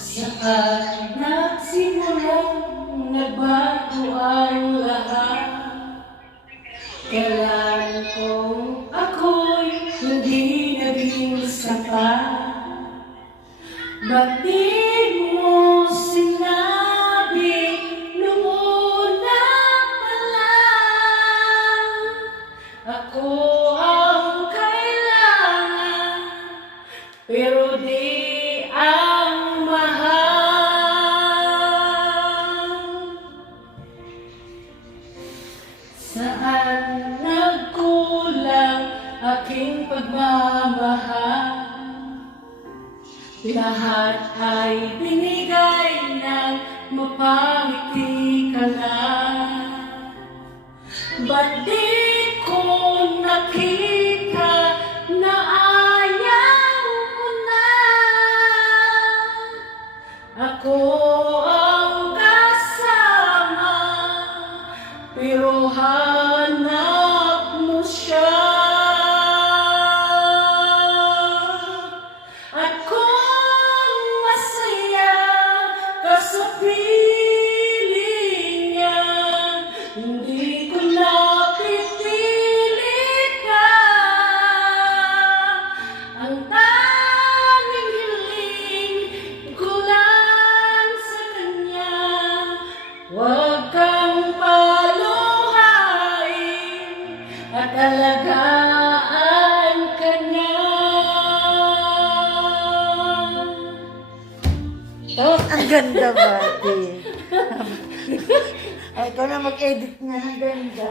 Saan nagsimulang nagbago ang lahat? Kailan kung ako'y hindi naging sapat? Ba't di mo sinabi nung una pa lang? Ako ang kailangan, pero di ang mahal. Saan nagkulang aking pagmamahal? Lahat ay binigay ng mapangiti ka lang. Ba't di ko nakita na ayaw mo na? Ako ang kasama, pero hanap mo siya. At kung masaya ka sa piling niya, hindi ko napipilit ka. Ang tanging hiling ko lang sa kanya, huwag kang paluhain at alagaan ka niya. Oh, ang ganda ba, ate? Ay, ikaw na mag-edit nga. Ang ganda.